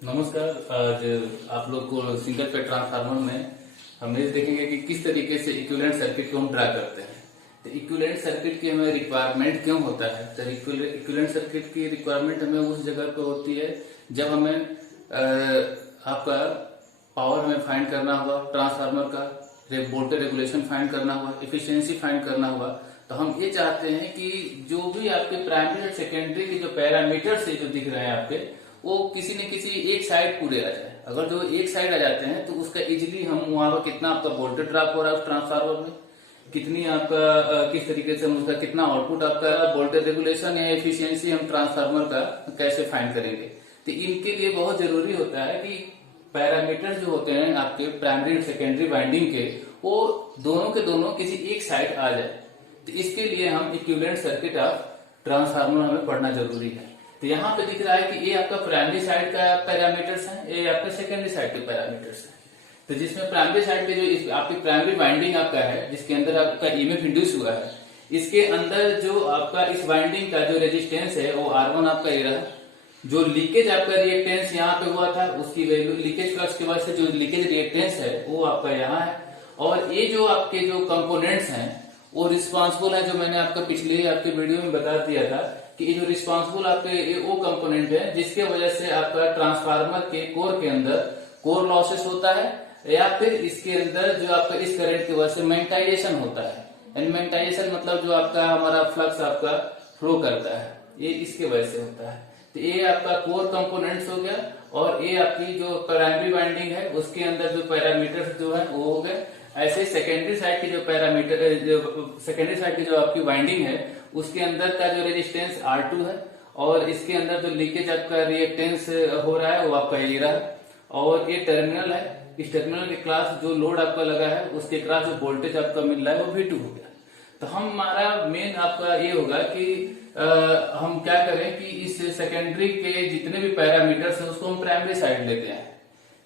नमस्कार। आज आप लोग को सिंगल फेज ट्रांसफार्मर में हम ये देखेंगे कि किस तरीके से इक्विवेलेंट सर्किट को हम ड्रा करते हैं। तो इक्विवेलेंट सर्किट की हमें रिक्वायरमेंट क्यों होता है? तो इक्विवेलेंट सर्किट की रिक्वायरमेंट हमें उस जगह पे होती है जब हमें आपका पावर हमें फाइंड करना हुआ, ट्रांसफार्मर का वोल्टेज रेगुलेशन फाइंड करना हुआ, एफिशिएंसी फाइंड करना हुआ। तो हम ये चाहते हैं कि जो भी आपके प्राइमरी और सेकेंडरी के जो पैरामीटर्स है जो दिख रहे हैं आपके, वो किसी न किसी एक साइड पूरे आ जाए। अगर जो एक साइड आ जाते हैं तो उसका इजीली हम वहां पर कितना आपका वोल्टेज ड्रॉप हो रहा है उस ट्रांसफार्मर में, कितनी आपका किस तरीके से उसका कितना आउटपुट आपका वोल्टेज रेगुलेशन या एफिशिएंसी हम ट्रांसफार्मर का कैसे फाइंड करेंगे। तो इनके लिए बहुत जरूरी होता है कि पैरामीटर जो होते हैं आपके प्राइमरी और सेकेंडरी वाइंडिंग के, वो दोनों के दोनों किसी एक साइड आ जाए। तो इसके लिए हम इक्विवेलेंट सर्किट ऑफ ट्रांसफार्मर हमें पढ़ना जरूरी है। तो यहाँ पे दिख रहा है कि ये आपका प्राइमरी साइड का पैरामीटर्स है, ये आपका सेकेंडरी साइड के पैरामीटर्स है। तो जिसमें प्राइमरी साइड के जो आपकी प्राइमरी वाइंडिंग आपका है, जिसके अंदर आपका ईएमएफ इंड्यूस हुआ है, इसके अंदर जो आपका इस वाइंडिंग का जो रेजिस्टेंस है वो R1 आपका ये रहा। जो लीकेज आपका रिएक्टेंस यहाँ पे हुआ था उसकी वैल्यू, लीकेज फ्लक्स की वजह से जो लीकेज रिएक्टेंस है वो आपका यहाँ है। और ये जो आपके जो कंपोनेंट्स हैं वो रिस्पॉन्सिबल है, जो मैंने आपका पिछले आपके वीडियो में बता दिया था कि ये जो रिस्पॉन्सिबल आपके ये वो कंपोनेंट है जिसके वजह से आपका ट्रांसफार्मर के कोर के अंदर कोर लॉसेस होता है, या फिर इसके अंदर जो आपका इस करंट की वजह से मैग्नेटाइजेशन होता है। यानी मैग्नेटाइजेशन मतलब जो आपका हमारा फ्लक्स आपका फ्लो करता है, ये इसके वजह से होता है। तो ये आपका कोर कंपोनेंट्स हो गया, और ये आपकी जो प्राइमरी वाइंडिंग है उसके अंदर जो पैरामीटर्स जो है वो हो गए। ऐसे सेकेंडरी साइड की जो पैरामीटर, जो सेकेंडरी साइड की जो आपकी वाइंडिंग है उसके अंदर का जो रेजिस्टेंस R2 है, और इसके अंदर जो लीकेज आपका रिएक्टेंस हो रहा है वो आपका ये रहा। और ये टर्मिनल है, इस टर्मिनल के क्लास जो लोड आपका लगा है उसके क्लास जो वोल्टेज आपका मिल रहा है वो V2 हो गया। तो हमारा मेन आपका ये होगा कि हम क्या करें कि इस सेकेंडरी के जितने भी पैरामीटर्स है उसको हम प्राइमरी साइड लेते हैं,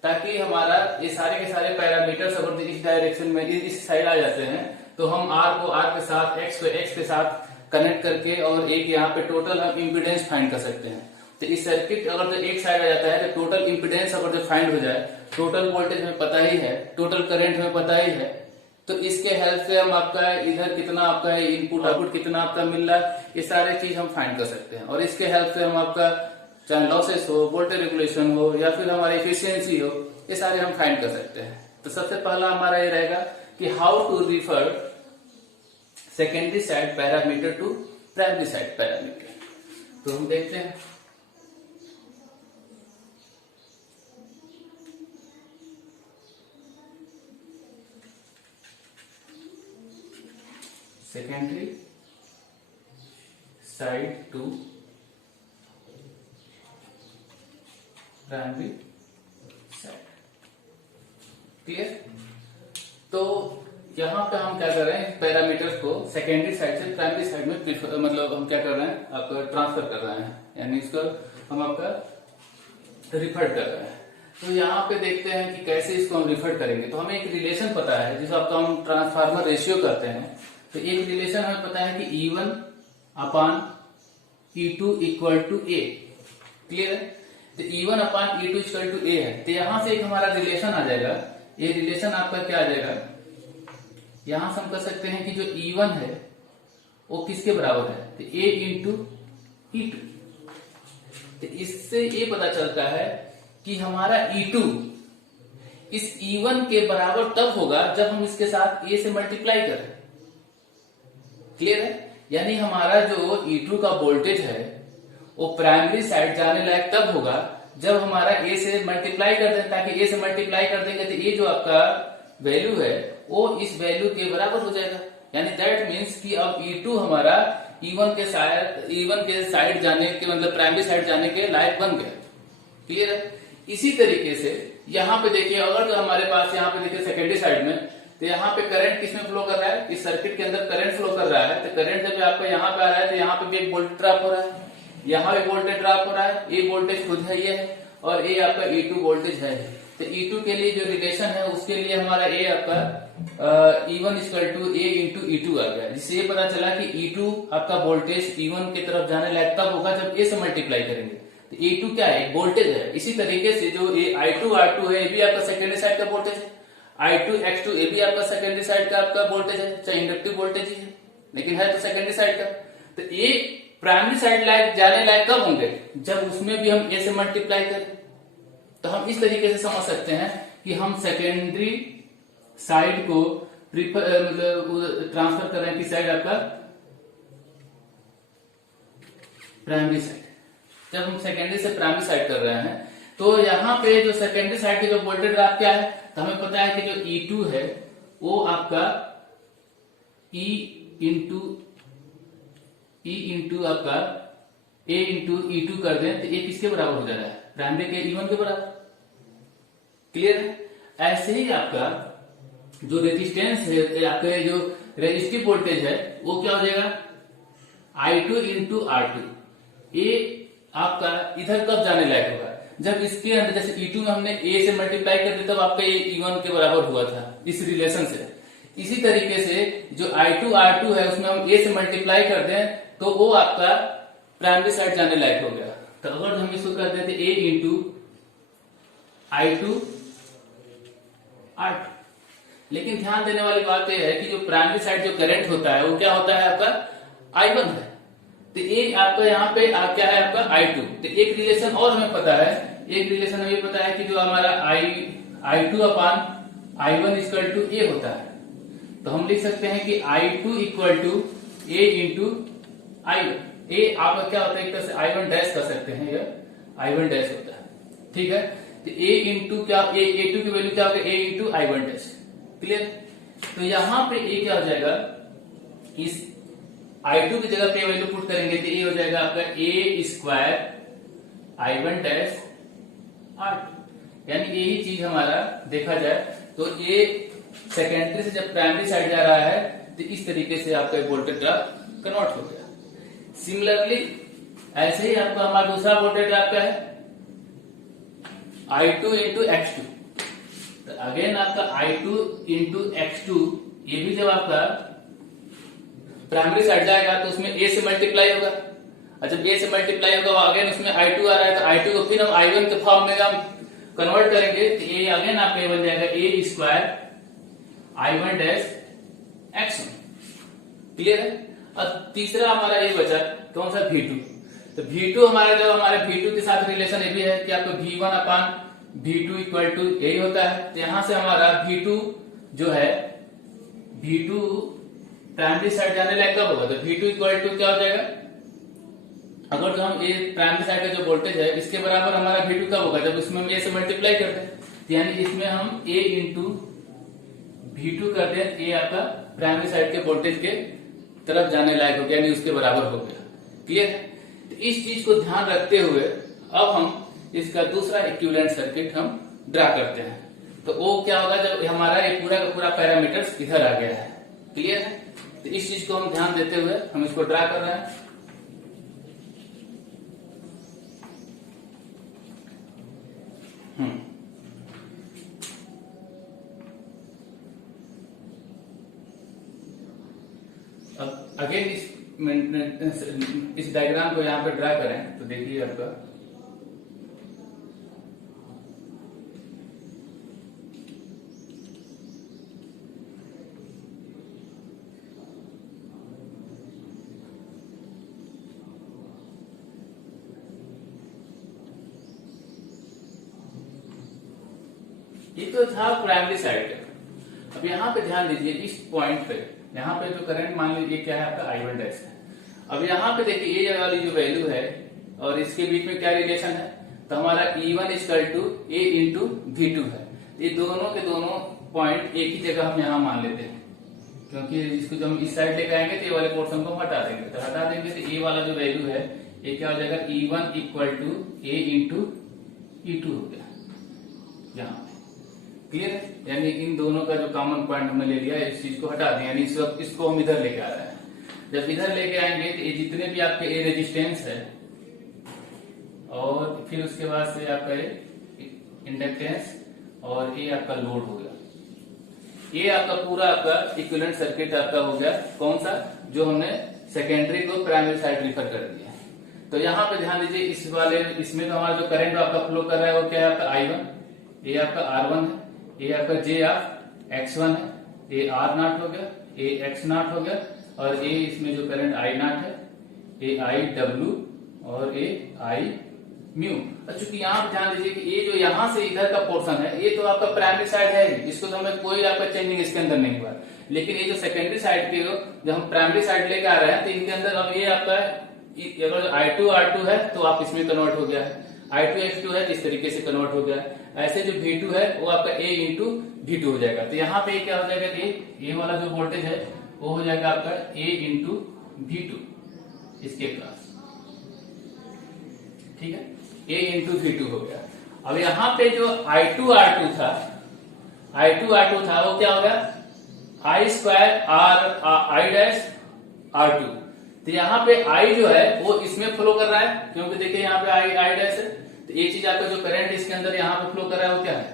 ताकि हमारा ये सारे के सारे पैरामीटर्स अगर इस डायरेक्शन में इस साइड आ जाते हैं तो हम R को R के साथ, X को X के साथ कनेक्ट करके और एक यहाँ पे टोटल हम इम्पीडेंस फाइंड कर सकते हैं। तो इस सर्किट अगर जो एक साइड आ जाता है तो टोटल इम्पीडेंस अगर जो फाइंड हो जाए, टोटल वोल्टेज हमें पता ही है, टोटल करंट हमें पता ही है, तो इसके हेल्प से हम आपका इधर कितना आपका इनपुट आउटपुट कितना आपका मिल रहा है, ये सारे चीज हम फाइंड कर सकते हैं। और इसके हेल्प से हम आपका चाहे लॉसेस हो, वोल्टेज रेगुलेशन हो, या फिर हमारी एफिशिएंसी हो, ये सारे हम फाइंड कर सकते हैं। तो सबसे पहला हमारा ये रहेगा कि how to refer secondary side parameter to primary side parameter. तो हम देखते हैं। Secondary side to primary side, clear? तो यहां पे हम क्या कर रहे हैं, पैरामीटर्स को सेकेंडरी साइड से प्राइमरी साइड में मतलब हम क्या कर रहे हैं, आपका ट्रांसफर कर रहे हैं, यानी इसको हम आपका रिफर कर रहे हैं। तो यहाँ पे देखते हैं कि कैसे इसको हम रिफर करेंगे। तो हमें एक रिलेशन पता है जिसको आपका हम ट्रांसफार्मर रेशियो करते हैं। तो एक रिलेशन हमें पता है कि E1 upon E2 equal to A, clear है? तो E1 upon E2 equal to A है। तो यहां से एक हमारा रिलेशन आ जाएगा। ये रिलेशन आपका क्या आ जाएगा, यहां से हम कर सकते हैं कि जो E1 है वो किसके बराबर है, तो A इंटू E2। तो इससे ये पता चलता है कि हमारा E2 इस E1 के बराबर तब होगा जब हम इसके साथ A से मल्टीप्लाई करें, क्लियर है? यानी हमारा जो E2 का वोल्टेज है वो प्राइमरी साइड जाने लायक तब होगा जब हमारा A से मल्टीप्लाई कर दें, ताकि A से मल्टीप्लाई कर देंगे तो ये जो आपका वैल्यू है वो इस वैल्यू के बराबर हो जाएगा। यानी दैट मीन्स कि अब E2 हमारा E1 के साइड जाने के मतलब प्राइमरी साइड जाने के लायक बन गया, क्लियर है? इसी तरीके से यहाँ पे देखिए, अगर जो हमारे पास यहाँ पे देखिए सेकेंडरी साइड में, तो यहाँ पे करंट किसमें फ्लो कर रहा है, इस सर्किट के अंदर करंट फ्लो कर रहा है। तो करंट जब आपका यहाँ पे आ रहा है तो यहाँ पे भी एक वोल्टेज ड्रॉप हो रहा है, यहाँ भी वोल्टेज ड्रॉप हो रहा है। ये वोल्टेज खुद है ये है, और ये आपका E2 वोल्टेज है। तो E2 के लिए जो रिलेशन है उसके लिए हमारा ये आपका E1 equal to A into E2 आ गया, जिससे ये पता चला कि E2 आपका वोल्टेज E1 की तरफ जाने लायक तब होगा जब A से मल्टीप्लाई करेंगे। E2 क्या है, वोल्टेज है। इसी तरीके से जो ये I2 R2 है, ये भी आपका सेकेंडरी साइड का वोल्टेज है। I2 X2 ये भी आपका सेकेंडरी साइड का आपका वोल्टेज है, चाहे इंडक्टिव वोल्टेज ही है, लेकिन है तो सेकेंडरी साइड का। तो ये प्राइमरी साइड लायक जाने लायक कब होंगे, जब उसमें भी हम ए से मल्टीप्लाई करें। तो हम इस तरीके से समझ सकते हैं कि हम सेकेंडरी साइड को मतलब ट्रांसफर कर रहे हैं, किस साइड, आपका प्राइमरी साइड। जब हम सेकेंडरी से प्राइमरी साइड कर रहे हैं तो यहाँ पे जो सेकेंडरी साइड की जो वोल्टेज ड्रॉप क्या है, तो हमें पता है कि जो E2 है वो आपका E इंटू आपका A इंटू E2 कर दें तो ये किसके बराबर हो जा रहा है, प्राइमरी के E1 के बराबर। क्लियर है। ऐसे ही आपका जो रेजिस्टेंस है, आपके जो रेजिस्टिव वोल्टेज है वो क्या हो जाएगा, I2 इंटू R2। ये आपका इधर कब जाने लायक होगा, जब इसके अंदर जैसे E2 में हमने A से मल्टीप्लाई कर दिया तब आपका ये E1 के बराबर हुआ था इस रिलेशन से। इसी तरीके से जो I2 R2 है उसमें हम A से मल्टीप्लाई कर दें तो वो आपका प्राइमरी साइड जाने लायक हो गया। तो अगर हम इसको कर देते A इंटू I2 R2, लेकिन ध्यान देने वाली बात यह है कि जो प्राइमरी साइड जो करंट होता है वो क्या होता है, आपका I1 है। तो ये आपका यहाँ पे क्या है, आपका I2। तो एक रिलेशन और हमें पता है, एक रिलेशन हमें पता है कि जो हमारा I2 upon I1 equal to A होता है। तो हम लिख सकते हैं कि I2 equal to A into I1। ए आपका क्या होता है, एक तरह से I1 डैश कर सकते हैं, यह I1 डैश होता है। ठीक है। तो A इंटू क्या, A2 की वैल्यू क्या होगा, A into I1 dash. Clear. तो यहां पे A क्या हो जाएगा, इस I2 की जगह पे वैल्यू पुट करेंगे तो ये हो जाएगा आपका A square I1 dash R2। यानी यही चीज हमारा देखा जाए तो ये सेकेंडरी से जब प्राइमरी साइड जा रहा है तो इस तरीके से आपका वोल्टेज ड्रॉप कन्वर्ट हो गया। सिमिलरली ऐसे ही आपका हमारा दूसरा वोल्टेज ड्रॉप क्या है, I2 इंटू X2। तो अगेन आपका I2 इंटू X2, ये भी जब आपका प्राइमरी साइड जाएगा तो उसमें A से मल्टीप्लाई होगा, और जब A से मल्टीप्लाई होगा अगेन उसमें I2 आ रहा है तो I2 को फिर हम I1 के फॉर्म में हम कन्वर्ट करेंगे तो ये अगेन आपका बन जाएगा A square I1 dash X1। Clear है। और तीसरा हमारा ये बचा कौन सा, V2। तो V2 हमारा जो हमारे V2 के साथ रिलेशन ये भी है कि आपको V1 upon V2 equal to यही होता है। तो यहां से हमारा V2 जो है, V2 प्राइमरी साइड जाने लायक कब होगा, तो V2 इक्वल टू क्या हो जाएगा, अगर जो हम ये प्राइमरी साइड का जो वोल्टेज है इसके बराबर हमारा V2 कब होगा, जब इसमें हम A से मल्टीप्लाई करते हैं। यानी इसमें हम A इंटू V2 करते हैं, ये आपका प्राइमरी साइड के वोल्टेज के तरफ जाने लायक हो गया, यानी उसके बराबर हो गया। क्लियर है। तो इस चीज को ध्यान रखते हुए अब हम इसका दूसरा इक्विवेलेंट सर्किट हम ड्रा करते हैं। तो वो क्या होगा, जब हमारा ये पूरा का पूरा पैरामीटर्स इधर आ गया है। क्लियर है। तो इस चीज को हम ध्यान देते हुए हम इसको ड्रा कर रहे हैं। अब अगेन इस डायग्राम को यहाँ पे ड्रा करें तो देखिए आपका ये तो था प्राइमरी साइड का। अब यहाँ पे ध्यान दीजिए, इस पॉइंट पे यहाँ पे जो करंट मान लीजिए क्या है, आपका I1 डैश है। अब यहाँ पे देखिए ये वाली जो वैल्यू है और इसके बीच में क्या रिलेशन है, तो हमारा E1 equal to A into V2 है। ये दोनों के दोनों पॉइंट एक ही जगह हम यहाँ मान लेते हैं, क्योंकि इसको जब हम इस साइड लेकर आएंगे तो ये वाले पोर्शन को हटा देंगे। तो हटा देंगे तो ये वाला जो वैल्यू है ये क्या हो जाएगा, E1 equal to A into E2 हो गया यहाँ। क्लियर है। यानी इन दोनों का जो कॉमन पॉइंट हमने ले लिया है, इस चीज को हटा दें, यानी इसको हम इधर लेके आ रहे हैं। जब इधर लेके आएंगे तो ये जितने भी आपके ए रेजिस्टेंस है और फिर उसके बाद से आपका इंडक्टेंस और ये आपका लोड हो गया, ये आपका पूरा आपका इक्विवेलेंट सर्किट आपका हो गया। कौन सा, जो हमने सेकेंडरी को प्राइमरी साइड रिफर कर दिया। तो यहाँ पे ध्यान दीजिए, इस वाले इसमें तो हमारा जो करंट आपका फ्लो कर रहा है वो क्या है आपका I1, ये आपका R1 है, ये आपका J आप X1 है, ये R0 हो गया, ये X0 हो गया, और ये इसमें जो करंट I0 है, ये IW और ये I म्यू। चूंकि यहाँ पे ध्यान दीजिए कि ये जो यहाँ से इधर का पोर्शन है ये तो आपका प्राइमरी साइड है, इसको तो हमें कोई आपका चेंजिंग इसके अंदर नहीं हुआ, लेकिन ये जो सेकेंडरी साइड के जब हम प्राइमरी साइड लेके आ रहे हैं तो इनके अंदर अब ये आपका अगर I2 R2 है तो आप इसमें कन्वर्ट हो गया है, I2 X2 है इस तरीके से कन्वर्ट हो गया है, ऐसे जो V2 है वो आपका A इंटू V2 हो जाएगा। तो यहाँ पे क्या हो जाएगा, ये वाला जो वोल्टेज है वो हो जाएगा आपका A इंटू V2 इसके पास, ठीक है, A इंटू V2 हो गया। अब यहाँ पे जो I2 R2 था, वो क्या हो गया I square I dash R2। तो यहाँ पे I जो है वो इसमें फ्लो कर रहा है, क्योंकि देखिए यहाँ पे I डैश है, तो ये चीज आपका जो करंट इसके अंदर यहाँ पे फ्लो कर रहा है वो क्या है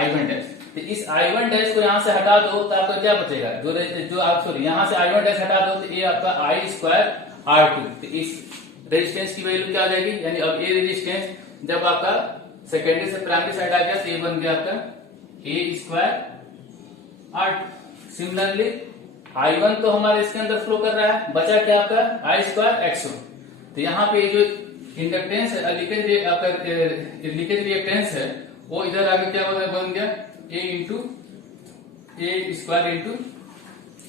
I1 डैश। तो इस I1 डैश को यहाँ से हटा दो तो आपका क्या बचेगा, जो आप सॉरी यहाँ से I1 डैश हटा दो तो ये आपका I स्क्वायर R2। तो इस रेजिस्टेंस की वैल्यू क्या आ जाएगी, यानी अब ये रेजिस्टेंस जब आपका सेकेंडरी से प्राइमरी साइड आ गया तो ये बन गया आपका A square R2। Similarly I1 तो हमारे इसके अंदर फ्लो कर रहा है, बचा क्या आपका I स्क्वायर X1। तो यहाँ पे जो इंडक्टेंस है, लीकेज रिएक्टेंस है, वो इधर आगे क्या बन गया A स्क्वायर इंटू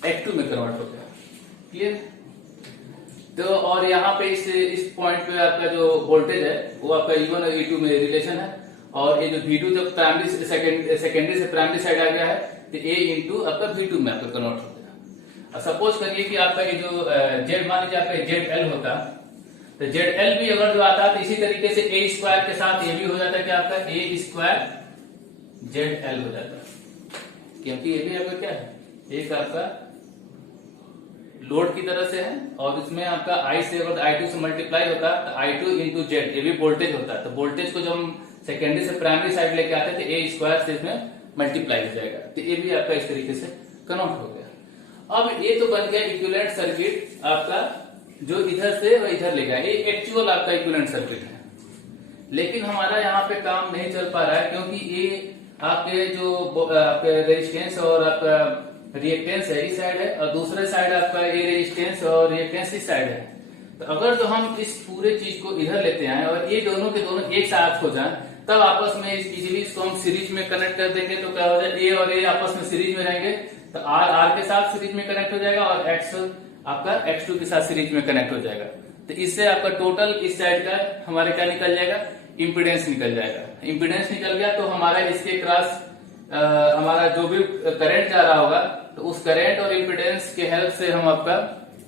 X2 में कन्वर्ट हो गया। क्लियर। तो और यहाँ पे इस पॉइंट पे आपका जो वोल्टेज है वो आपका E1 और E2 में रिलेशन है, और ये जो V2 जब प्राइमरी सेकेंडरी से प्राइमरी साइड आ गया है तो A इंटू आपका V2 में आपका कन्वर्ट हो गया। सपोज करिए कि आपका ये जो Z मान लीजिए आपका ZL होता, तो ZL भी अगर जो आता तो इसी तरीके से A स्क्वायर के साथ ये भी हो जाता है कि आपका A स्क्वायर ZL हो जाता, क्योंकि ये भी आपका क्या है, एक आपका लोड की तरह से है, और इसमें आपका I से अगर I2 से मल्टीप्लाई होता तो I2 इंटू जेड, ये भी वोल्टेज होता है। तो वोल्टेज को जब हम सेकेंडरी से प्राइमरी साइड लेके आते हैं तो A स्क्वायर से इसमें मल्टीप्लाई हो जाएगा, तो ये भी आपका इस तरीके से कन्वर्ट हो गया। अब ये तो बन गया इक्विवेलेंट सर्किट आपका, जो इधर से और इधर ले गया, ये एक्चुअल आपका इक्विवेलेंट सर्किट है। लेकिन हमारा यहाँ पे काम नहीं चल पा रहा है, क्योंकि ये आपके जो आपके रेजिस्टेंस और आपका रिएक्टेंस है इस साइड है, और दूसरे साइड आपका ये रेजिस्टेंस और रिएक्टेंस इस साइड है। तो अगर तो हम इस पूरे चीज को इधर लेते हैं और ये दोनों के दोनों एक साथ हो जाए, तब आपस में इजीली इसको हम सीरीज में कनेक्ट कर देंगे, तो क्या हो जाए ए और ए आपस में सीरीज में रहेंगे, तो आर के साथ सीरीज में कनेक्ट हो जाएगा, और एक्स आपका X2 के साथ सीरीज में कनेक्ट हो जाएगा। तो इससे आपका टोटल इस साइड का हमारे क्या निकल जाएगा, इम्पीडेंस निकल जाएगा। इम्पीडेंस निकल गया तो हमारा इसके क्रॉस हमारा जो भी करंट जा रहा होगा, तो उस करंट और इम्पीडेंस के हेल्प से हम आपका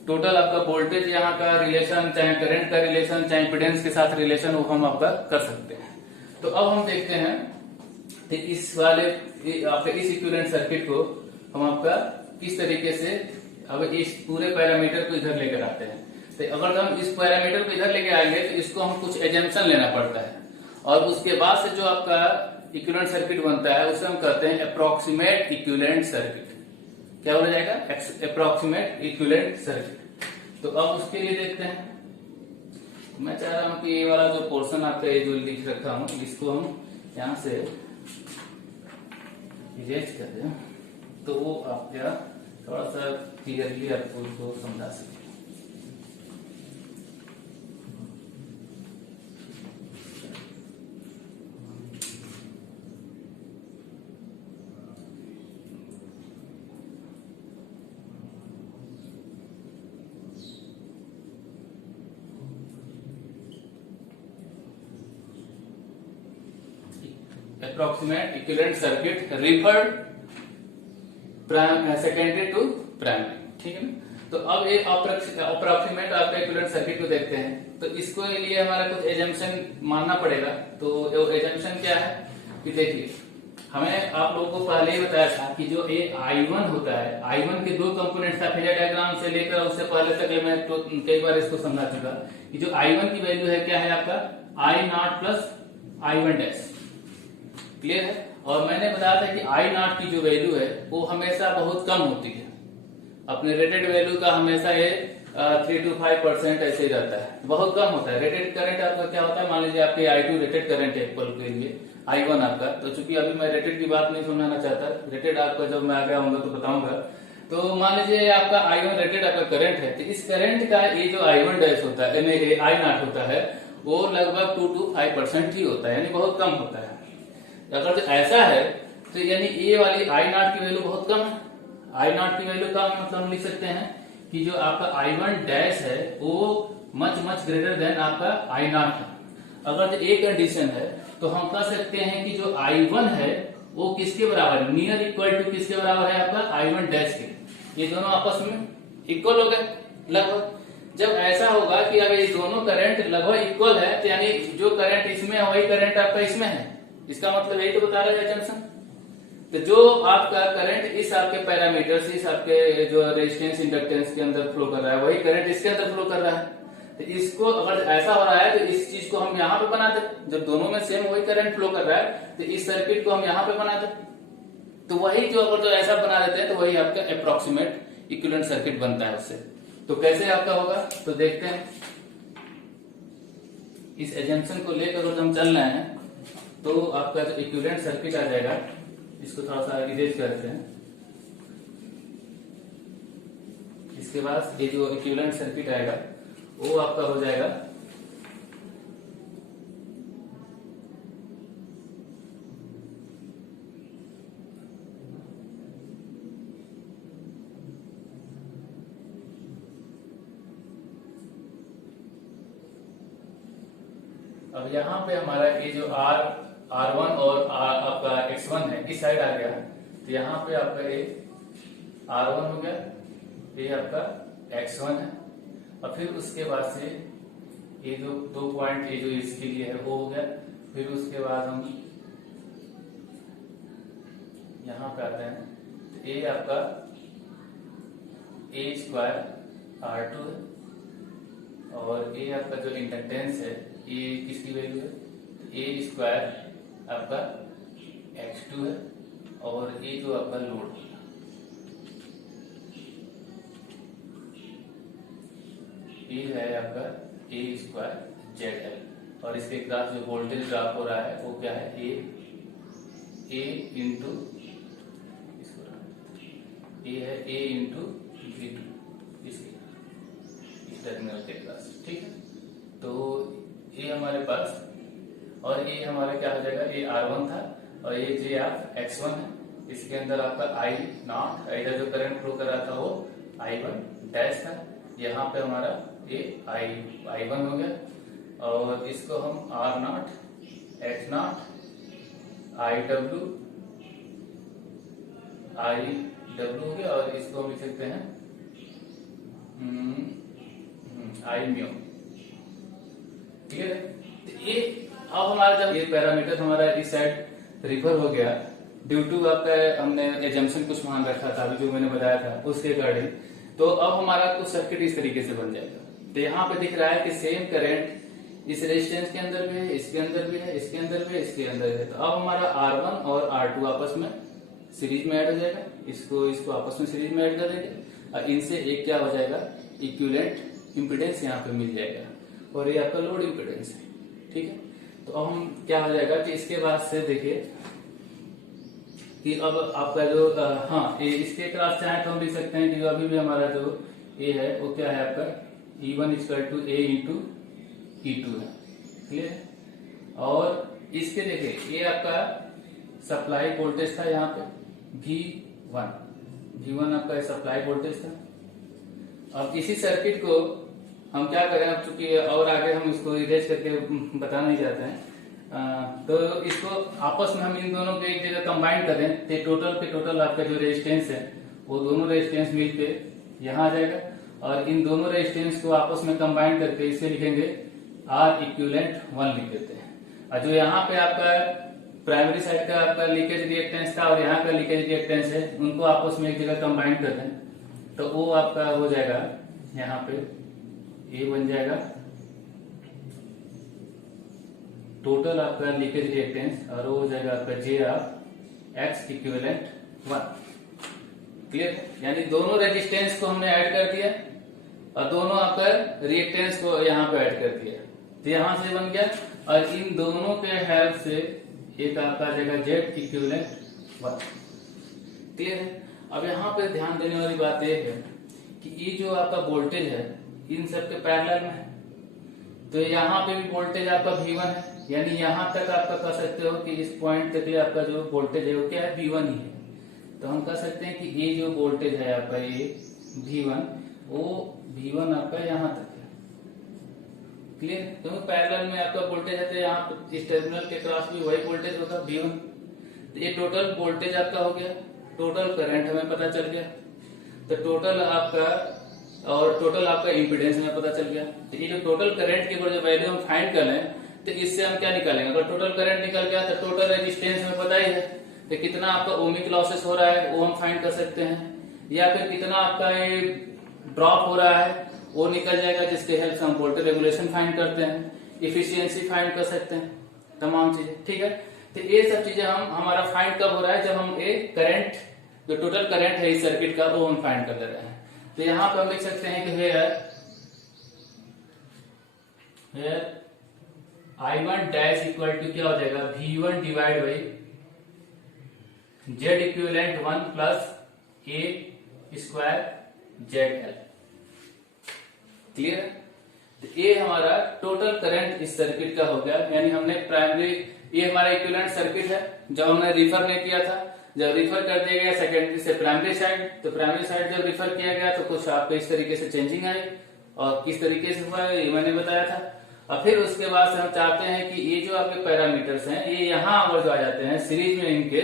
टोटल आपका वोल्टेज यहाँ का रिलेशन, चाहे करंट का रिलेशन, चाहे इम्पीडेंस के साथ रिलेशन, वो हम आपका कर सकते हैं। तो अब हम देखते हैं तो इस वाले आपका इस इक्विवेलेंट सर्किट को हम आपका किस तरीके से अब इस पूरे पैरामीटर को इधर लेकर आते हैं। तो अगर हम इस पैरामीटर को इधर लेके आएंगे तो इसको हम कुछ एजम्पशन लेना पड़ता है, और उसके बाद से जो आपका इक्विवेलेंट सर्किट बनता है उसे हम कहते हैं अप्रोक्सीमेट इक्विवेलेंट सर्किट। क्या बोला जाएगा, अप्रोक्सीमेट इक्विवेलेंट सर्किट। तो अब उसके लिए देखते हैं, मैं चाह रहा हूं कि ये वाला जो पोर्शन आपका ये जो लिख रखा हूं इसको हम यहां से इरेज कर दें, तो वो आप क्या थोड़ा सा क्लियरली आपको उसको समझा सके। Approximate equivalent circuit referred secondary to primary, ठीक है ना। तो अब ये अप्रोक्सीमेट आपका इक्विवेलेंट सर्किट को देखते हैं, तो इसको लिए हमारा कुछ एजम्पशन मानना पड़ेगा। तो एजम्पशन क्या है कि देखिए, हमें आप लोगों को पहले ही बताया था कि जो ये I1 होता है, I1 के दो कंपोनेंट था फेजर डायग्राम से लेकर उससे पहले तक मैं तो कई बार इसको समझा चुका कि जो I1 की वैल्यू है क्या है आपका I0 plus I1 dash. Clear है। और मैंने बताया था कि I0 की जो वैल्यू है वो हमेशा बहुत कम होती है, अपने रेटेड वैल्यू का हमेशा ये 3 to 5% ऐसे ही रहता है, बहुत कम होता है। रेटेड करंट आपका क्या होता है, मान लीजिए आपके I2 रेटेड करंट है पल के लिए, I1 आपका, तो चूंकि अभी मैं रेटेड की बात नहीं सुनाना चाहता, रेटेड आपका जब मैं आगे आऊंगा तो बताऊंगा। तो मान लीजिए आपका I1 रेटेड आपका करंट है, तो इस करंट का ये जो I1 डैश होता है, I0 होता है, वो लगभग 2 to 5% ही होता है, यानी बहुत कम होता है। अगर तो ऐसा है तो यानी ये वाली I0 की वैल्यू बहुत कम है। I0 की वैल्यू कम मतलब हम लिख सकते हैं कि जो आपका I1 डैश है वो मच ग्रेटर देन आपका I0 है। अगर तो एक कंडीशन है तो हम कह सकते हैं कि जो I1 है वो किसके बराबर है, नियर इक्वल टू किसके बराबर है, आपका I1 डैश के। ये दोनों आपस में इक्वल हो गए लगभग। जब ऐसा होगा कि अब ये दोनों करंट लगभग इक्वल है, तो यानी जो करंट इसमें है वही करंट आपका इसमें है, इसका मतलब यही तो बता रहा है जंक्शन। तो जो आपका करंट इस आपके पैरामीटर से, इस आपके जो रेजिस्टेंस इंडक्टेंस के अंदर फ्लो कर रहा है, वही करंट इसके अंदर फ्लो कर रहा है। तो इसको अगर ऐसा हो रहा है तो इस चीज को हम यहाँ पे बना दे, जब दोनों में सेम वही करंट फ्लो कर रहा है तो इस सर्किट को हम यहाँ पे बना दे, तो वही जो अगर जो ऐसा बना देते हैं तो वही आपका अप्रोक्सीमेट इक्विवेलेंट सर्किट बनता है उससे। तो कैसे आपका होगा, तो देखते हैं। इस एजम्पशन को लेकर अगर हम चल रहे हैं तो आपका जो इक्विवेलेंट सर्किट आ जाएगा, इसको थोड़ा सा इरेज करते हैं। इसके बाद ये जो इक्विवेलेंट सर्किट आएगा वो आपका हो जाएगा अब यहाँ पे हमारा ये जो R1 और आपका X1 है, इस साइड आ गया, तो यहाँ पे आपका ये R1 हो गया, ये आपका X1 है, और फिर उसके बाद से ये जो 2 पॉइंट ये जो इसके लिए है वो हो गया। फिर उसके बाद हम यहाँ पे आते हैं, तो ये आपका A² R2 है, और ये आपका जो इंडक्टेंस है ये किसकी वैल्यू है, A² आपका X2 है, और ये जो आपका लोड ये है आपका A² ZL, और इसके क्रॉस जो वोल्टेज ड्रॉप हो रहा है वो क्या है, A इंटू ये है A इंटू V2 इसके इस टर्मिनल के क्रॉस, ठीक है। तो ये हमारे पास, और ये हमारा क्या हो जाएगा, ये R1 था और ये जे आप X1 है, इसके अंदर आपका I0 इधर जो करंट फ्लो कर रहा था वो I1 डैश था, यहाँ पे हमारा ये I1 हो गया, और इसको हम R0 H0 IW हो गया, और इसको हम लिख सकते हैं I म्यू, ठीक है। तो ये अब हमारा जब ये पैरामीटर हमारा इस साइड रिफर हो गया, ड्यू टू आपका हमने एजम्पशन कुछ मान रखा था अभी जो मैंने बताया था उसके अकॉर्डिंग, तो अब हमारा कुछ सर्किट इस तरीके से बन जाएगा। तो यहाँ पे दिख रहा है कि सेम करंट इस रेजिस्टेंस के अंदर भी है, इसके अंदर भी है, इसके अंदर भी है, इसके अंदर है। तो अब हमारा R1 और R2 आपस में सीरीज में ऐड हो जाएगा, इसको आपस में सीरीज में ऐड कर देंगे, और इनसे एक क्या हो जाएगा, इक्विवेलेंट इंपीडेंस यहाँ पे मिल जाएगा, और ये आपका लोड इंपीडेंस है, ठीक है। तो अब हम क्या हो जाएगा कि इसके बाद से देखिए कि अब आपका जो हाँ ये इसके क्रॉस चाहे तो हम लिख सकते हैं कि जो अभी भी हमारा जो ए है वो क्या है आपका E1 = A इंटू E2 है, क्लियर है। और इसके देखिए ये आपका सप्लाई वोल्टेज था यहाँ पे V1 आपका सप्लाई वोल्टेज था। अब इसी सर्किट को हम क्या करें, अब चूंकि और आगे हम इसको इरेज करके बता नहीं चाहते हैं, तो इसको आपस में हम इन दोनों को एक जगह कंबाइन करें तो टोटल के टोटल आपका जो रेजिस्टेंस है वो दोनों रेजिस्टेंस मिलके यहाँ आ जाएगा, और इन दोनों रेजिस्टेंस को आपस में कंबाइन करके इसे लिखेंगे R=1 लिख देते हैं। और जो यहाँ पे आपका प्राइमरी साइड का आपका लीकेज रिएक्टेंस था और यहाँ का लीकेज रिएक्टेंस है, उनको आपस में एक जगह कंबाइन कर दें तो वो आपका हो जाएगा, यहाँ पे ये बन जाएगा टोटल आपका लीकेज रिएक्टेंस, और वो हो जाएगा आपका X=1, क्लियर। यानी दोनों रेजिस्टेंस को हमने ऐड कर दिया और दोनों आपका रिएक्टेंस को यहाँ पे ऐड कर दिया, तो यहाँ से बन गया। और इन दोनों के हेल्प से एक आपका आ जाएगा जेड इक्विवेलेंट 1। क्लियर है। अब यहाँ पे ध्यान देने वाली बात यह है कि ये जो आपका वोल्टेज है इन सब के पैरेलल में है, तो यहाँ पे भी वोल्टेज आपका V1 है, यानी यहाँ तक आपका कह सकते हो कि इस पॉइंट तक आपका जो वोल्टेज है वो क्या है, V1 ही है। तो हम कह सकते हैं कि ये जो वोल्टेज है आपका ये V1, वो V1 आपका यहाँ तक है। क्लियर। क्योंकि पैरेलल में आपका वोल्टेज है तो यहाँ इस टर्मिनल के क्रॉस भी वही वोल्टेज होगा V1। तो ये टोटल वोल्टेज आपका हो गया, टोटल करंट हमें पता चल गया, तो टोटल आपका और टोटल आपका इम्पीडेंस हमें पता चल गया। तो ये जो टोटल करंट की जो वैल्यू हम फाइंड कर लें तो इससे हम क्या निकालेंगे, अगर टोटल करंट निकल गया तो टोटल रेजिस्टेंस हमें पता ही है, तो कितना आपका ओमिक लॉसेस हो रहा है वो हम फाइंड कर सकते हैं, या फिर कितना आपका ये ड्रॉप हो रहा है वो निकल जाएगा, जिसके हेल्प से हम वोल्टेज रेगुलेशन फाइंड करते हैं, इफिशियंसी फाइंड कर सकते हैं, तमाम चीजें। ठीक है। तो ये सब चीजें हमारा फाइंड कब हो रहा है, जब हम ये करंट जो टोटल करंट है इस सर्किट का वो हम फाइंड कर ले रहे हैं। तो यहां पर हम लिख सकते हैं कि hair I1 dash equal to क्या हो जाएगा, V1 divide by Z equivalent 1 plus A square ZL। Clear. तो ये हमारा टोटल करंट इस सर्किट का हो गया, यानी हमने प्राइमरी, ये हमारा इक्विवेलेंट सर्किट है जो हमने रिफर नहीं किया था। जब रिफर कर दिया गया सेकेंडरी से प्राइमरी साइड, तो प्राइमरी साइड जब रिफर किया गया तो कुछ आपको इस तरीके से चेंजिंग आई, और किस तरीके से हुआ ये मैंने बताया था। और फिर उसके बाद से हम चाहते हैं कि ये जो आपके पैरामीटर्स हैं ये यहाँ अगर जो आ जाते हैं सीरीज में इनके,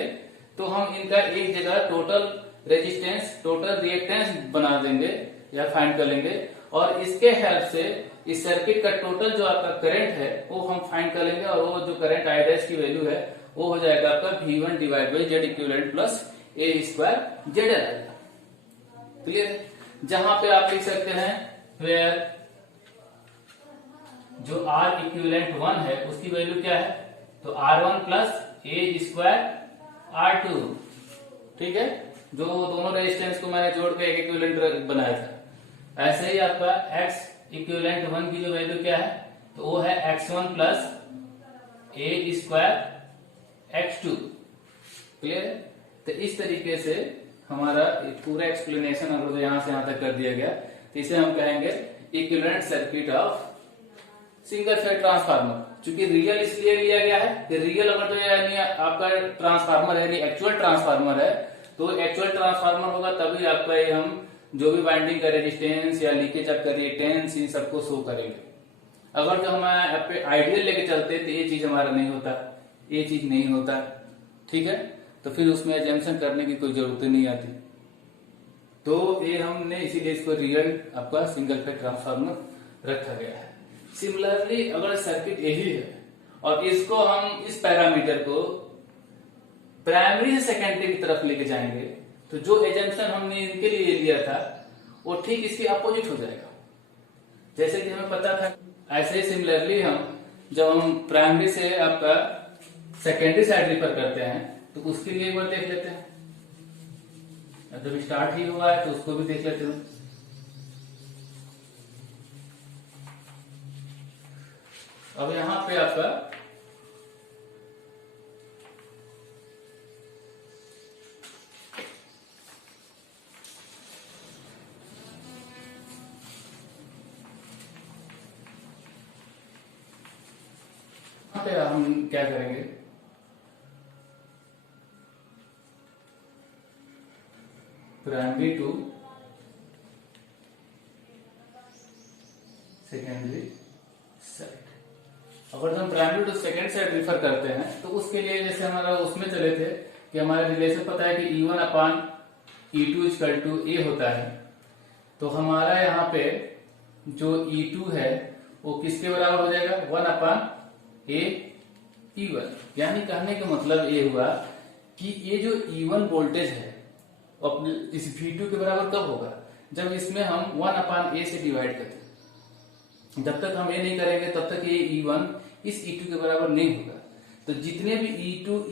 तो हम इनका एक जगह टोटल रेजिस्टेंस टोटल रिएक्टेंस बना देंगे या फाइंड कर लेंगे, और इसके हेल्प से इस सर्किट का टोटल जो आपका करंट है वो हम फाइंड कर लेंगे, और वो जो करंट I डैश की वैल्यू है वो हो जाएगा आपका V1 divide by Z equivalent plus A square ZL आएगा। क्लियर है। जहां पे आप लिख सकते हैं वेयर जो R इक्विवेलेंट 1 है उसकी वैल्यू क्या है, तो R1 प्लस ए स्क्वायर R2। ठीक है। जो दोनों रेजिस्टेंस को मैंने जोड़ के एक इक्विवेलेंट बनाया था, ऐसे ही आपका X इक्विवेलेंट 1 की जो वैल्यू क्या है, तो वो है X1 प्लस ए स्क्वायर X2। क्लियर है। तो इस तरीके से हमारा पूरा एक्सप्लेनेशन अगर यहां से यहां तक कर दिया गया, तो इसे हम कहेंगे equivalent circuit of single phase transformer. चूंकि रियल इसलिए लिया गया है कि रियल अगर तो यानी आपका ट्रांसफार्मर है, एक्चुअल ट्रांसफार्मर है, तो एक्चुअल ट्रांसफार्मर होगा तभी आपका ये हम जो भी वाइंडिंग का रेजिस्टेंस या लीकेज आपका रिएक्टेंस इन सबको शो करेंगे। अगर जो हम आइडियल लेके चलते तो ये चीज हमारा नहीं होता, ये चीज नहीं होता। ठीक है। तो फिर उसमें एजम्पशन करने की कोई जरूरत नहीं आती। तो ये हमने इसीलिए इसको रियल आपका सिंगल फेज ट्रांसफार्मर रखा गया है। सिमिलरली अगर सर्किट यही है और इसको हम इस पैरामीटर को प्राइमरी से सेकेंडरी की तरफ लेके जाएंगे, तो जो एजम्पशन हमने इनके लिए लिया था वो ठीक इसके अपोजिट हो जाएगा, जैसे कि हमें पता था। ऐसे ही सिमिलरली जब हम प्राइमरी से आपका सेकेंडरी साइड रिफर करते हैं तो उसके लिए एक बार देख लेते हैं। जब स्टार्ट ही हुआ है तो उसको भी देख लेते हैं। अब यहां पे आपका हम क्या करेंगे, प्राइमरी टू सेकेंडरी साइड। अगर हम primary to second side refer करते हैं तो उसके लिए जैसे हमारा उसमें चले थे कि हमारा रिलेशन पता है कि E1 upon E2 equal to ए होता है, तो हमारा यहाँ पे जो E2 है वो किसके बराबर हो जाएगा, 1 अपान ए E1। यानी कहने का मतलब ये हुआ कि ये जो E1 वोल्टेज है इस V2 के बराबर कब होगा, जब इसमें हम 1 अपान ए से डिवाइड करते हैं। जब तक हम ये नहीं करेंगे तब तक ये E1 इस E2 के बराबर नहीं होगा। तो जितने भी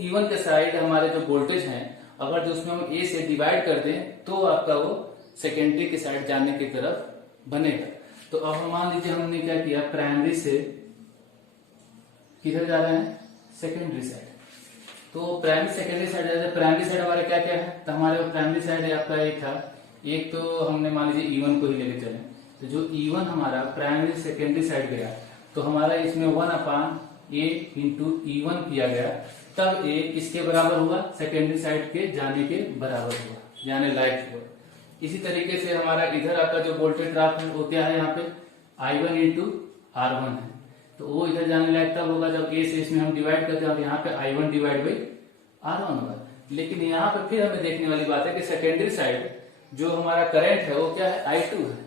E1 के साइड हमारे जो वोल्टेज हैं, अगर जो उसमें हम ए से डिवाइड कर दें तो आपका वो सेकेंडरी के साइड जाने की तरफ बनेगा। तो अब मान लीजिए हमने क्या किया, प्राइमरी से किधर जा रहे हैं, सेकेंडरी साइड। तो primary secondary side, primary side हमारे क्या क्या है, तो हमारे प्राइमरी साइड आपका एक था, एक तो हमने मान लीजिए E1 को ही लेके चले, तो जो E1 हमारा प्राइमरी सेकेंडरी साइड गया, तो हमारा इसमें 1/a इंटू E1 किया गया, तब a किसके बराबर हुआ, सेकेंडरी साइड के जाने के बराबर हुआ, जाने लायक हुआ। इसी तरीके से हमारा इधर आपका जो वोल्टेज ड्रॉप है वो क्या है, यहाँ पे I1 इंटू R1 है, तो वो इधर जाने लायक तब होगा जब a से इसमें हम डिवाइड करते हैं, यहाँ पे I1 डिवाइड बाई R1 होगा। लेकिन यहाँ पे फिर हमें देखने वाली बात है कि सेकेंडरी साइड जो हमारा करंट है वो क्या है, I2 है।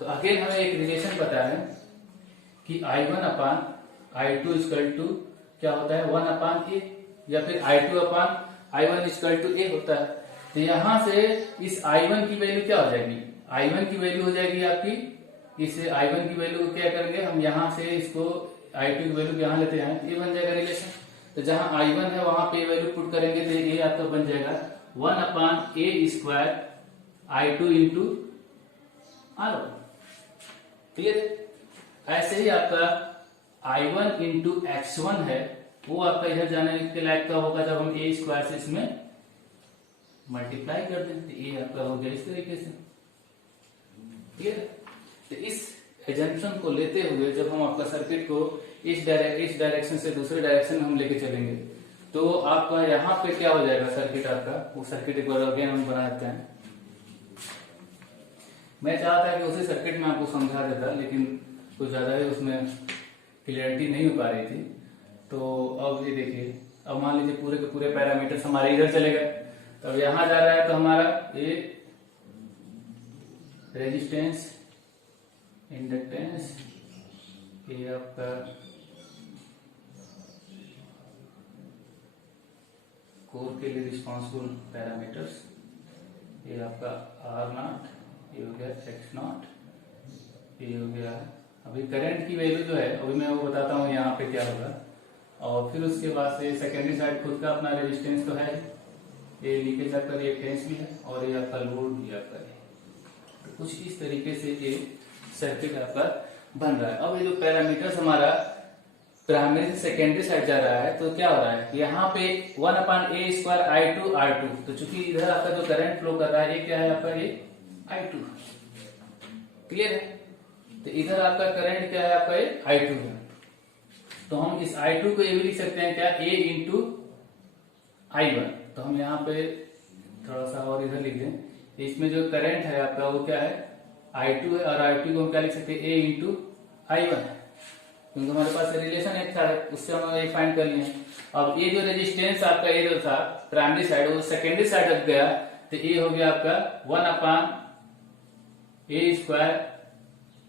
तो अगेन हमें एक रिलेशन पता है कि I1/I2 इक्वल टू क्या होता है, 1/a, या फिर I2/I1 इक्वल टू a होता है। तो यहां से इस I1 की वैल्यू क्या हो जाएगी, I1 की वैल्यू हो जाएगी आपकी, इस I1 की वैल्यू को क्या करेंगे हम, यहां से इसको I2 की वैल्यू यहां लेते हैं, ये बन जाएगा रिलेशन। तो जहां I1 है वहां पे वैल्यू पुट करेंगे तो ये आपका बन जाएगा 1/a² I2 into R1। Clear. ऐसे ही आपका I1 इंटू X1 है, वो आपका इधर जाने के लायक का होगा जब हम a² से इसमें मल्टीप्लाई कर दें, तो ये आपका हो गया इस तरीके से। ठीक है। तो इस एजम्पशन को लेते हुए जब हम आपका सर्किट को इस डायरेक्शन से दूसरे डायरेक्शन में हम लेके चलेंगे, तो आपका यहाँ पे क्या हो जाएगा सर्किट आपका, वो सर्किट एक बार अगेन हम बना देते हैं। मैं चाहता कि उसी सर्किट में आपको समझा देता, लेकिन कुछ ज्यादा ही उसमें क्लियरिटी नहीं हो पा रही थी। तो अब ये देखिए, अब मान लीजिए पूरे के पूरे पैरामीटर्स हमारे इधर चले गए, तो अब यहां जा रहा है तो हमारा ये रेजिस्टेंस, इंडक्टेंस, ये आपका कोर के लिए रिस्पॉन्सिबल पैरामीटर्स, ये आपका R0, ये हो गया X0, ये हो गया। अभी करंट की वैल्यू जो है अभी मैं वो बताता हूँ यहाँ पे क्या होगा, और फिर उसके बाद से सेकेंडरी साइड खुद का अपना रेजिस्टेंस तो है, ये लीकेज आपका रिएक्टेंस भी है, और ये आपका लोड भी आपका है। तो कुछ इस तरीके से ये सर्किट आपका बन रहा है। अब ये जो पैरामीटर्स हमारा प्राइमरी से सेकेंडरी साइड जा रहा है, तो क्या हो रहा है, यहाँ पे 1/a² I2 R2, तो चूंकि इधर आपका जो करंट फ्लो कर रहा है ये क्या है आपका, ये I2। क्लियर है। तो इधर आपका करंट क्या है आपका, ये I2 है। तो हम इस I2 को ये भी लिख सकते हैं क्या, a इंटू I1। तो हम यहाँ पे थोड़ा सा और इधर लिख दें, इसमें जो करंट है आपका वो क्या है, I2 है, और I2 को हम क्या लिख सकते हैं, a इंटू I1 है, क्योंकि हमारे पास रिलेशन एक था, उससे हम ये फाइंड कर लिए। अब ये जो रेजिस्टेंस आपका ये जो था प्राइमरी साइड, वो सेकेंडरी साइड रख गया, तो ये हो गया आपका 1/a²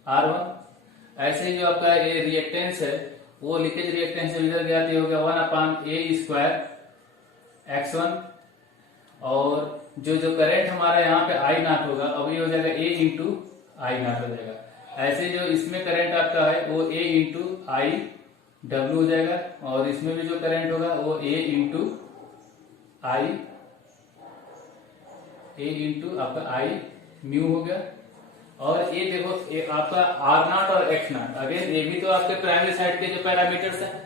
R1। ऐसे ही जो आपका ये रिएक्टेंस है, वो लीकेज रिएक्टेंस से इधर गया, तो हो गया 1/a² X1। और जो करंट हमारा यहाँ पे I0 होगा, अब ये हो जाएगा a इंटू I0 हो जाएगा। ऐसे जो इसमें करंट आपका है वो a इंटू IW हो जाएगा, और इसमें भी जो करंट होगा वो a इंटू आपका I म्यू हो गया। और ये देखो ये आपका R0 और X0, अगेन ये भी तो आपके प्राइमरी साइड के जो पैरामीटर्स है।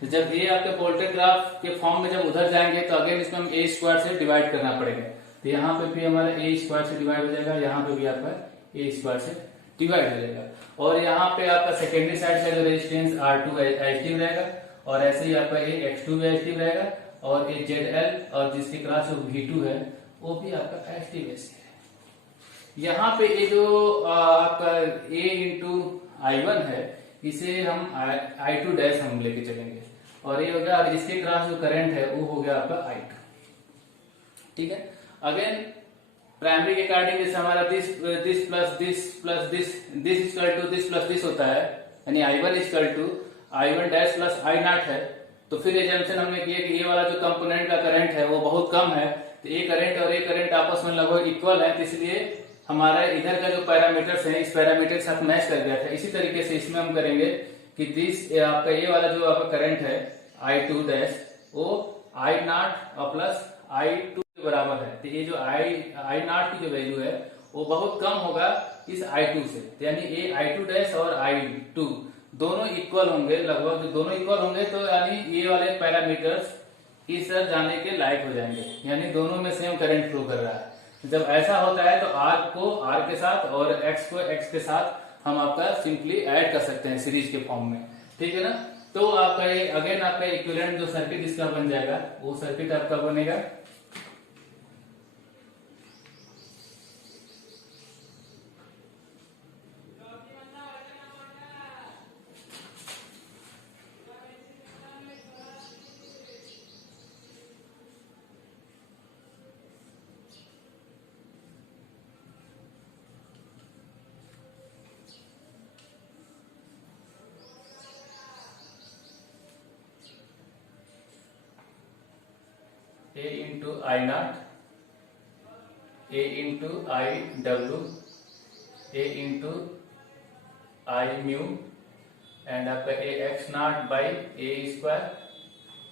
तो जब ये आपके वोल्टेज ग्राफ के फॉर्म में जब उधर जाएंगे, तो अगेन इसमें हम a² से डिवाइड करना पड़ेगा। तो यहाँ पे भी हमारा a² से डिवाइड हो जाएगा, यहाँ पे भी आपका a² से डिवाइड हो जाएगा। और यहाँ पे आपका सेकेंडरी साइड का जो रेजिस्टेंस R2 एजिटिव रहेगा, और ऐसे ही आपका ये X2 भी एजिटिव रहेगा, और ये ZL और जिसके क्रॉस V2 है वो भी आपका एजिटिव है। यहाँ पे ये जो आपका a इंटू I1 है, इसे हम I2 डैश हम लेके चलेंगे, और ये हो गया, और इसके क्रॉस जो करंट है वो हो गया आपका I2। ठीक है। अगेन प्राइमरी के अकॉर्डिंग जैसे हमारा this plus this plus this equal to this plus this होता है, यानी I1 equal to I1 dash plus I0 है। तो फिर एजम्पशन हमने किया कि ये वाला जो कंपोनेंट का करंट है वो बहुत कम है, तो ये करंट और ये करंट आपस में लगभग इक्वल है, तो इसलिए हमारा इधर का जो पैरामीटर्स है इस पैरामीटर के साथ मैच कर गया था। इसी तरीके से इसमें हम करेंगे कि दिस आपका ये वाला जो आपका करंट है I2 डैश वो I0 और प्लस I2 के बराबर है। तो ये जो I0 की जो वैल्यू है वो बहुत कम होगा इस I2 से, यानी ये I2 डैश और I2 दोनों इक्वल होंगे, लगभग दोनों इक्वल होंगे, तो यानी ये वाले पैरामीटर्स इस तरफ जाने के लायक हो जाएंगे, यानी दोनों में सेम करंट फ्लो कर रहा है। जब ऐसा होता है तो R को R के साथ और X को X के साथ हम आपका सिंपली ऐड कर सकते हैं सीरीज के फॉर्म में, ठीक है ना। तो आपका ये अगेन आपका इक्विवेलेंट जो सर्किट इसका बन जाएगा, वो सर्किट आपका बनेगा A into I naught, A into I W, A into I mu, and आपका A x naught by A square,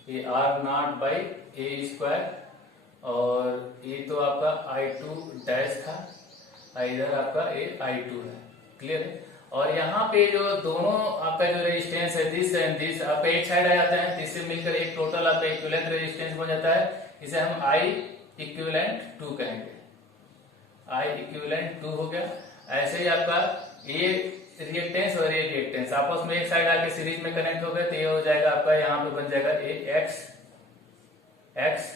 A R naught by A square, और ये तो आपका I2 डैश था, इधर आपका A I2 है, क्लियर है। और यहाँ पे जो दोनों आपका जो रेजिस्टेंस है दिस एंड दिस आपका एक साइड आ जाता है, इससे मिलकर एक टोटल आपका इक्विवेलेंट रेजिस्टेंस बन जाता है, इसे हम I इक्विवेलेंट 2 कहेंगे, I इक्विवेलेंट 2 हो गया। ऐसे ही आपका ये रिएक्टेंस और ये रिएक्टेंस आपस में एक साइड आके सीरीज में कनेक्ट हो गए, तो ये हो जाएगा आपका यहाँ पे बन जाएगा ए एक्स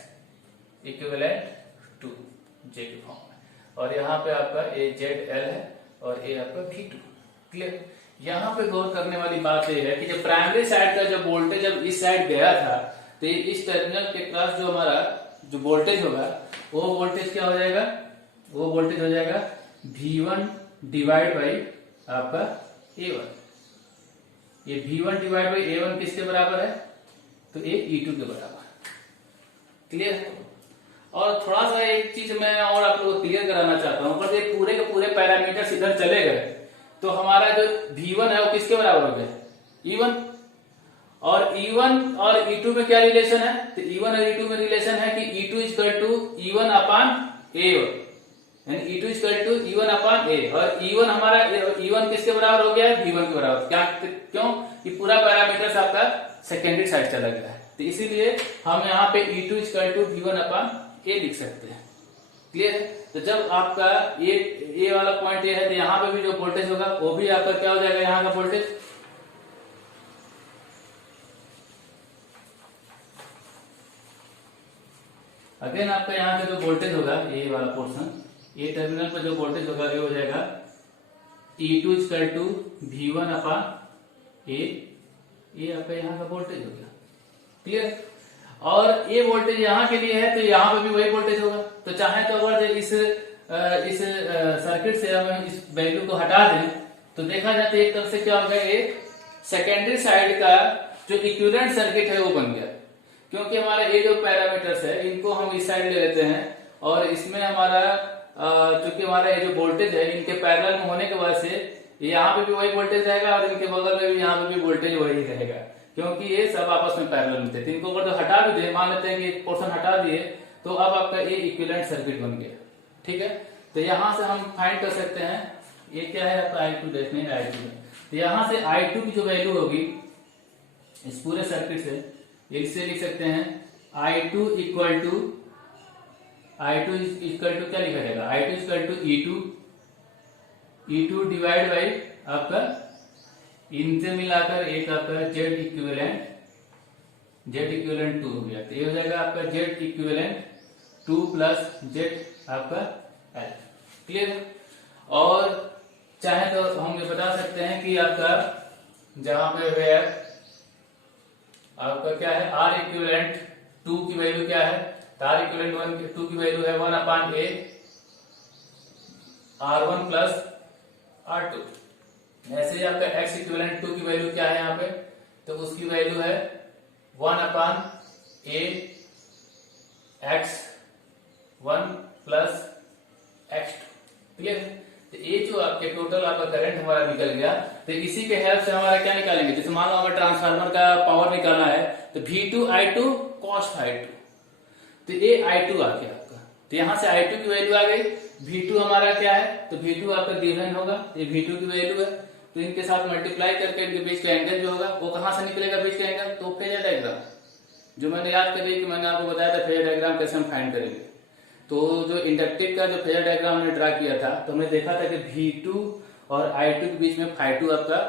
इक्विवेलेंट 2 जे के फॉर्म में, और यहाँ पे आपका ए जेड एल है और ये आपका V2, क्लियर। यहाँ पे गौर करने वाली बात ये है कि जब प्राइमरी साइड का जो वोल्टेज जब इस साइड गया था, तो इस टर्मिनल के क्रॉस जो हमारा जो वोल्टेज होगा, वो वोल्टेज क्या हो जाएगा, वो वोल्टेज हो जाएगा V1 डिवाइड बाई आपका A1। ये V1 डिवाइड बाई A1 किसके बराबर है, तो ये E2 के बराबर, क्लियर है। और थोड़ा सा एक चीज मैं और आप लोगों को क्लियर कराना चाहता हूं, पर ये पूरे के पूरे पैरामीटर्स इधर चले गए, तो हमारा जो V1 है वो किसके बराबर हो गया, E1, और E1 और E2 में क्या रिलेशन है, तो E1 और E2 में रिलेशन है कि E2 equal to E1 upon A1, यानी E2 equal to E1 upon A, और E1 हमारा E1 किसके बराबर हो गया है, V1 के बराबर। क्या क्यों, ये पूरा पैरामीटर्स आपका सेकेंडरी साइड चला गया है, तो इसीलिए हम यहाँ पे E2 equal to V1 upon A लिख सकते हैं, क्लियर है। तो जब आपका ये वाला पॉइंट ये है, तो यहाँ पे भी जो वोल्टेज होगा वो भी आपका क्या हो जाएगा, यहाँ का वोल्टेज, अगेन आपका यहाँ का जो वोल्टेज होगा ये वाला पोर्शन, ये टर्मिनल पर जो वोल्टेज होगा ये हो जाएगा E2 equal to V1 upon A, ये आपका यहाँ का वोल्टेज हो गया, क्लियर। और ये वोल्टेज यहाँ के लिए है, तो यहाँ पे भी वही वोल्टेज होगा। तो चाहे तो अगर इस सर्किट से हम इस वैल्यू को हटा दें, तो देखा जाता है एक तरफ से क्या हो गया, ये सेकेंडरी साइड का जो इक्विवेलेंट सर्किट है वो बन गया, क्योंकि हमारा ये जो पैरामीटर्स है इनको हम इस साइड ले लेते हैं, और इसमें हमारा चूंकि हमारा ये जो वोल्टेज है इनके पैरेलल में होने के वजह से यहाँ पे भी वही वोल्टेज रहेगा, और इनके बगल में भी यहाँ पे भी वोल्टेज वही रहेगा, क्योंकि ये सब आपस में पैरेलल में थे। तो इनको अगर तो हटा भी दे, मान लेते हैं कि एक पोर्शन हटा दिए, तो अब आपका ये इक्विवेलेंट सर्किट बन गया, ठीक है। तो यहाँ से हम फाइंड कर सकते हैं, ये क्या है आपका I2 डैश नहीं I2 है, तो यहाँ से I2 की जो वैल्यू होगी इस पूरे सर्किट से, इससे लिख सकते हैं I2 इक्वल टू क्या लिखा जाएगा, I2 equal to E2 divide by आपका इनसे मिलाकर एक आपका Z इक्विवेलेंट 2 हो गया, तो ये हो जाएगा आपका Z इक्विवेलेंट 2 प्लस Z आपका L, क्लियर। और चाहे तो हम ये बता सकते हैं कि आपका जहां पे वेयर आपका क्या है, R इक्विवेलेंट 2 की वैल्यू क्या है, तो R इक्विवेलेंट 2 की वैल्यू है 1 अपान A R1 प्लस R2। ऐसे ही आपका X इक्विवेलेंट 2 की वैल्यू क्या है यहाँ पे, तो उसकी वैल्यू है 1 अपान A X1 plus X2, clear. तो ये जो आपके टोटल आपका करंट हमारा निकल गया, तो इसी के हेल्प से हमारा क्या निकालेंगे, जैसे मान लो हमें ट्रांसफार्मर का पावर निकालना है, तो V2 I2 cos I2, तो ये I2 आ गया आपका, तो यहां से I2 की वैल्यू आ गई, V2 हमारा क्या है, तो V2 आपका गिवन होगा, ये V2 की वैल्यू है, तो इनके साथ मल्टीप्लाई करके इनके बीच का एंगल जो होगा वो कहां से निकलेगा बीच का एंगल, तो फेजर डायग्राम जो मैंने याद करिए कि मैंने आपको बताया था फेजर डायग्राम कैसे हम फाइंड करेंगे। तो जो इंडक्टिव का जो फेजर डायग्राम हमने ड्रा किया था तो हमने देखा था कि V2 और I2 के बीच में φ2 आपका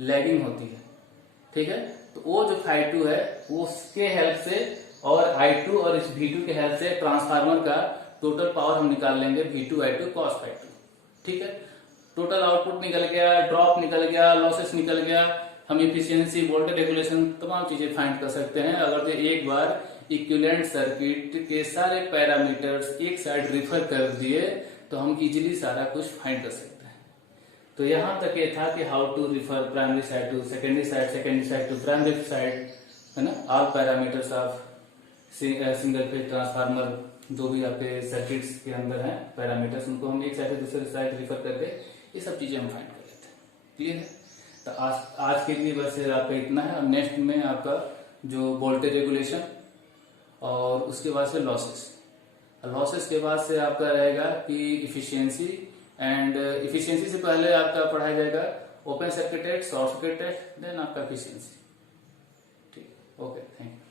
लैगिंग होती है, ठीक है। तो वो जो φ2 है उसके हेल्प से और I2 और इस V2 के हेल्प से ट्रांसफार्मर का टोटल पावर हम निकाल लेंगे V2 I2 cos φ2, ठीक है। टोटल आउटपुट निकल गया, ड्रॉप निकल गया, लॉसेस निकल गया, हम इफिशियंसी, वोल्टेज रेगुलेशन तमाम चीजें फाइंड कर सकते हैं अगर तो एक बार इक्विवेलेंट सर्किट के सारे पैरामीटर्स एक साइड रिफर कर दिए तो हम इजीली सारा कुछ फाइंड कर सकते हैं। तो यहां तक ये था कि how to refer primary side to secondary side, secondary side to primary side, है ना। All parameters of single phase transformer, जो भी आपके सर्किट्स के अंदर हैं पैरामीटर्स, उनको हम एक साइड से दूसरे साइड रिफर करके ये सब चीजें हम फाइंड कर लेते हैं। क्लियर है। तो आज के लिए बस आपका इतना है। और नेक्स्ट में आपका जो वोल्टेज रेगुलेशन और उसके बाद से लॉसेस के बाद से आपका रहेगा कि इफिशियंसी, एंड इफिशियंसी से पहले आपका पढ़ाया जाएगा open circuit test, short circuit test, then आपका इफिशियंसी। ठीक, ओके, थैंक यू।